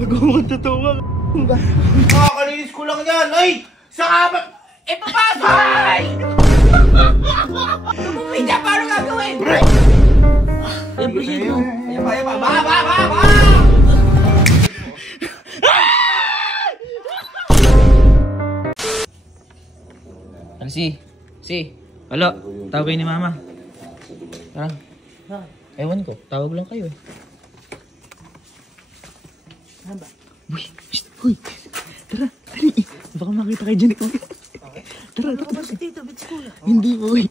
Nagawang totoo ka. Kakalinis ko lang yan. Ay! Sa kapat! Eh, papasok! Ay! Tumumidya, paano gagawin? Appreciate mo. Ayan pa. Ba! Si. Wala. Tawag ni mama. Tara. Ewan ko. Tawag lang kayo eh. Uy, uy. Tara, dali. Baka makita kayo dyan ikaw. Tara. Hindi, boy.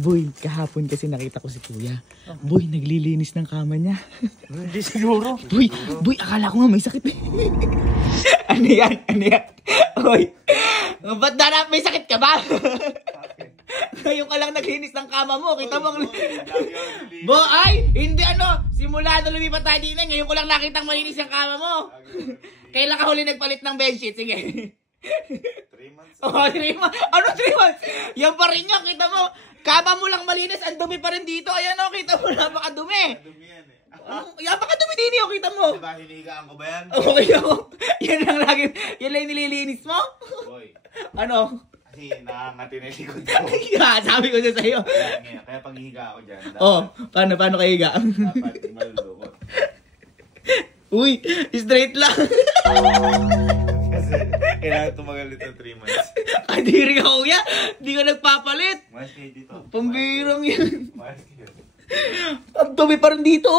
Boy, kahapon kasi nakita ko si kuya. Boy, naglilinis ng kama niya. Hindi siguro. Boy, akala ko nga may sakit eh. Ano yan? Boy, ba't na may sakit ka ba? Ngayon ka lang naglinis ng kama mo. Kita mo. Boy, hindi simula na lumipat tayo din. Ngayon ko lang nakitang malinis ang kama mo. Kailan ka huli nagpalit ng bedsheet? Sige. 3 months. Oh, 3 months. Ano 3 months? Yan pa rin yan. Kita mo. Kama mo lang malinis. Ang dumi pa rin dito. Ayan o. Kita mo. Napakadumi. Dumi yan eh. Napakadumi din yun. Kita mo. Diba hinigaan ko ba yan? Okay ako. Yan lang lagi. Yan lang nililinis mo. Boy. Ano? Kasi nakangati na yung likod ko. Sabi ko na sa'yo. Kaya pag hihiga ako dyan, Paano kahiga? dapat malulukot. Uy, straight lang. Kasi kailangan tumagal ito 3 months. Kadiri ka kuya. Di ka nagpapalit. Mas kayo dito. Pambirang yan. Mas kayo. Ang dumi pa rin dito.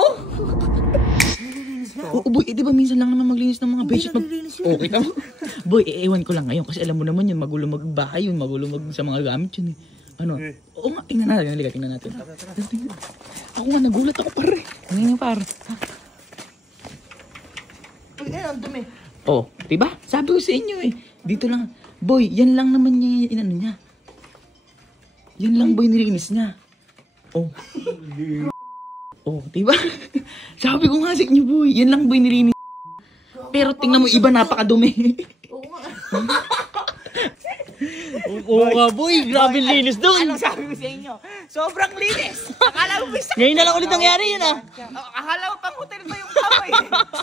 Oo, boy, di ba minsan lang naman maglinis ng mga bedsheet? Okay ka mo? Boy, ewan ko lang ngayon kasi alam mo naman yun, magulo magbahay yun, magulo sa mga gamit yun eh. Ano? Oo nga, tingnan natin. Ako nga, nagulat ako pare. Ano yung pare? Uy, ang dumi. Oh, diba? Sabi ko sa inyo eh. Dito lang. Boy, yan lang naman niya. Yan lang boy nilinis niya. Oh. Oh, diba? Sabi ko nga sa inyo, boy. Yan lang, boy, nilinis. Pero tingnan mo, iba napakadumi. Oo nga, boy. Grabe linis doon. Anong sabi ko sa inyo? Sobrang linis. Akala mo, bisa. Ngayon na lang ulit nangyari yun, ah. Akala mo, pang-hotel pa yung kamay.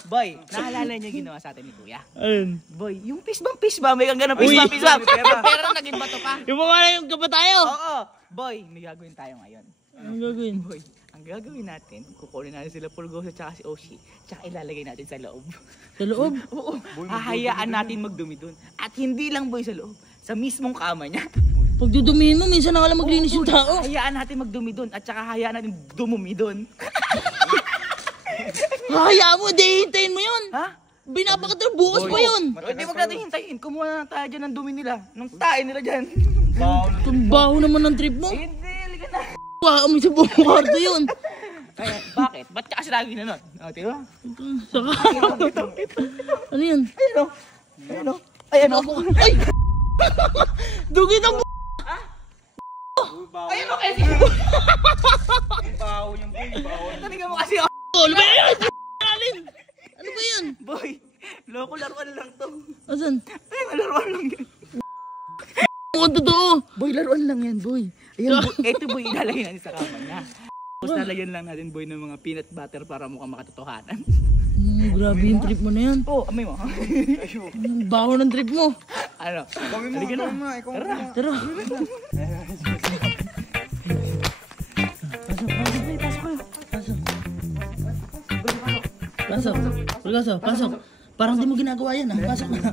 Boy, naalala niyo ginawa sa atin ni Kuya? Ayun. Boy, yung fist bump. May kang ganun, fist bump. Pero naging bato pa. Yung mga yung kapa tayo. Oo. Boy, may gagawin tayo ngayon. Anong gagawin? Boy, ang gagawin natin, kukunin natin sila Pulgoso at si Oshi, tsaka ilalagay natin sa loob. Sa loob? Oo. Hahayaan natin magdumi dun. At hindi lang boy sa loob, sa mismong kama niya. Pag dudumihin mo, minsan na nga lang maglinis yung tao. Hayaan natin magdumi dun at tsaka hayaan natin dumumi dun. Hayaan mo, hintayin mo yun. Ha? Binabakit bukas pa yun. Hindi wag natin hintayin. Kumuha na tayo dyan ng dumi nila. Nung tae nila dyan. Baho naman ng trip mo. Hindi, halika na. May sa buong kwarto yun. Kaya, bakit? Ba't ka kasi lagi na nun? O, diba? Saka. Ano yun? Ayan o. Ay! Dugit ang ha? Ayan o kasi. Baho yung boy. Taningan mo kasi o. Ano ba yun? Ano ba yun? Boy, loko laruan lang to. Asan? Ay, laruan lang yan. Mukhang totoo. Boy, laruan lang yan, boy. Ayan, boy. Ito, boy, ilalagay natin sa kama niya. Tapos nalagyan lang natin, boy, ng mga peanut butter para mukhang makatotohanan. Grabe yung trip mo na yan. Oo, amay mo. Baho ng trip mo. Ano? Halika na. Tara. Pasok. Parang di mo ginagawa yan, ha? Pasok na.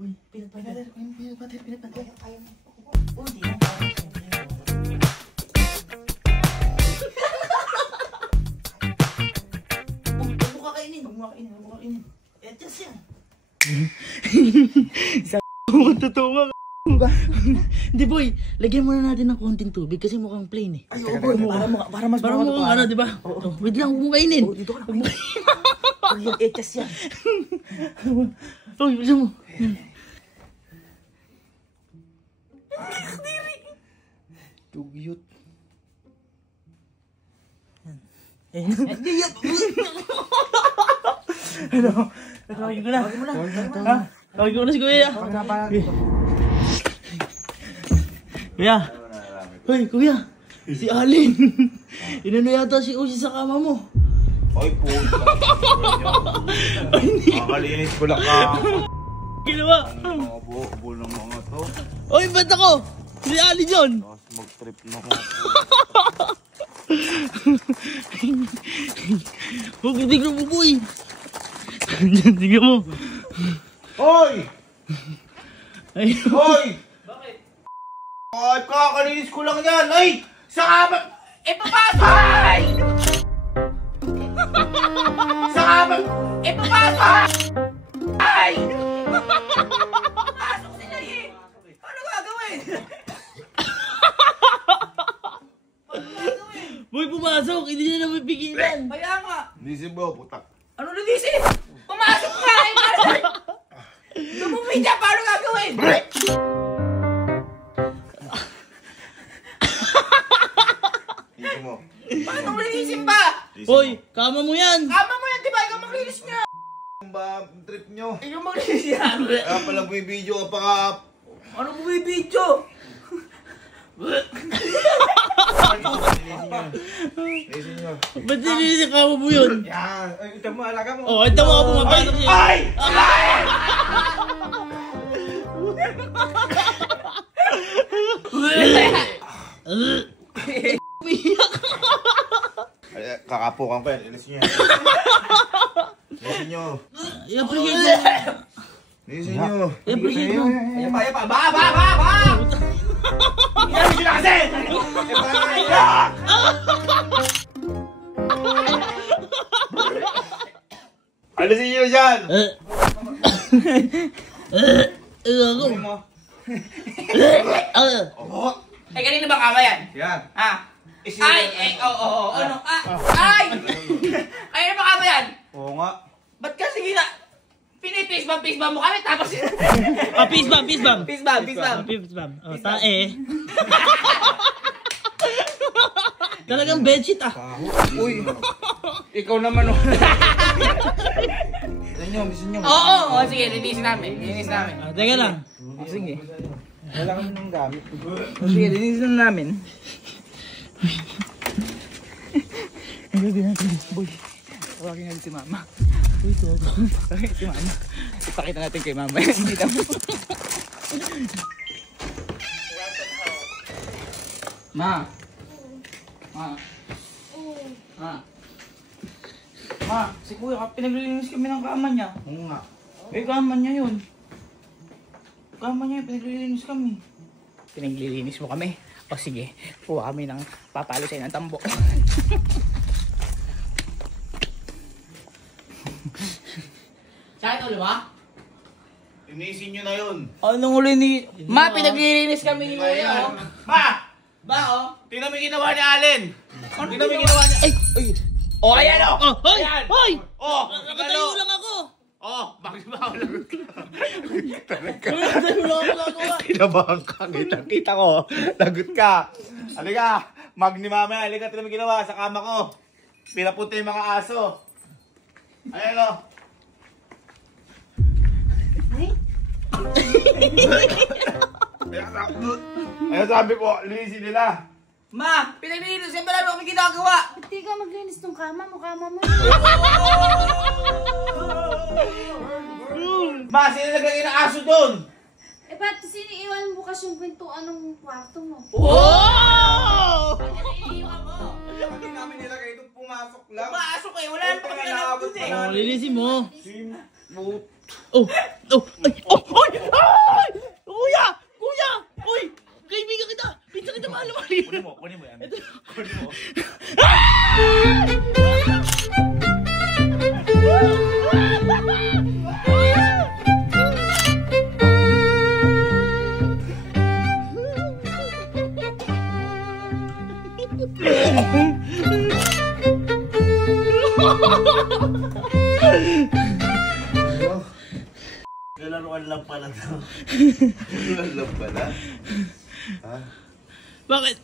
Uy, peanut butter. Huwag mo kakainin. Etos yan. Totoo ka. Hindi boy, lagyan muna natin ng konting tubig kasi mukhang plain eh. Ay, boy, para mas mukhang ano, di ba? Wait lang, huwag mo kainin. Dito ka na. Huwag yung etos yan. Uy, bisa mo. Tugyot. Ano? Tawagin ko na. Tawagin ko na si Kuya. Kuya. Hoy, kuya. Si Alin. Inano yata si Uzi sa kama mo. Ay, puta. Makakalinis ko lang ka. Ginawa. Mga buo ng mga to. Hoy, ba't ako? Si Ali John. Tapos mag-trip na ko. Huwag tignan mo, boy. Tignan mo. Hoy! Ay, Hoy! Bakit? Ay, kakalinis ko lang yan. Ay! Sa kabat! Papasok! Ay! Sa kabat! Papasok! Ay! Papasok sila eh! Ano gagawin? boy, pumasok. Hindi niya naman pigilan. Kaya nga. Listen mo, putak. Ano na DC? Pumasok ka eh! Lumumidya, paano gagawin? Listen mo. Paano linisin ba? Hoy, kama mo yan. Kama mo yan, di ba? Ikaw maglinis niya. Ano ba ang trip nyo? Ikaw maglinis yan. Kaya pala may video ka pa ka. Ano mo yung video? Listen nyo. Ba't nilinis yung kama mo yun? Yan. Ay, ito mo, alaga mo. Oh, ito mo ako pumapasok siya. Ay! Ay, kakapukan ko yan. Listen nyo. Listen nyo. I-appreciate mo. Listen nyo. I-appreciate mo. Ayan pa. Ba! Yan sila kasi! Alisin nyo dyan! Ako. Oh, Eh, kanina ba kama yan? yan. Ha? Ay! Oo. Ano? Ay! Ay, ano ba kama yan? Oo nga. Ba't kasi gina... Pinipisbam mo kami tapos... Peace bomb. Pisbam. Peace bomb. Oh, tae. Talagang bedsheet ah. Uy! Ikaw naman oh. Listen nyo. Oo. Sige, linisin namin. Ah, teka lang. Sige. Wala kami ng gamit. Sige, linisin namin. Boy, tawagin natin si Mama. Uy, Tawagin si Mama. Ipakita natin kay Mama. Kita mo. Ma, si Kuya, pinaglilinis kami ng kama niya. Oo nga. Eh, kama niya yun. Kama niya, pinaglilinis kami. Pinaglilinis mo kami? O sige, kuha kami ng papalo sa'yo ng tambo. Saan ulo ba? Linisin nyo na yun. Anong ulo ni... Ma, pinaglilinis kami ni Kuya. Oh. Ma! Ba, oh? Tingnan mo yung ginawa ni Allen. Ano Tingnan mo yung ginawa niya. Ay! Oh, ayan oh! Oh, hoy! Ayan. Hoy! Oh! Nakatayo lang ako. Oh! Bakit ba ako lagot ka? Nakatayo lang ako gagawa. Kinabahan ka. Kita ko. Lagot ka. Halika. Mag ni mama. Halika. Tingnan mo yung ginawa sa kama ko. Pinapunta yung mga aso. Ayan o. Ayun sabi ko, linisin nila. Ma, pinaglilinis kami namin kami ginagawa. Ba't di ka maglinis ng kama mo? Kama mo. Ma, sino naglagay ng aso doon? Eh, ba't siniiwan mo bukas yung pintuan ng kwarto mo? Oh! Hindi namin nilagay doon, pumasok lang. Maasok eh, wala naman kami alam dun eh. Oh, linisin mo. But, Oh! Oh! Ay! Oh! Hoy! Ay! Kuya! Kuya! Hoy! Kaibigan kita! Pinsan kita mahal-mahal. kunin mo yan. Kunin mo. Laruan lang pala to. Laruan lang pala. Ha? Bakit?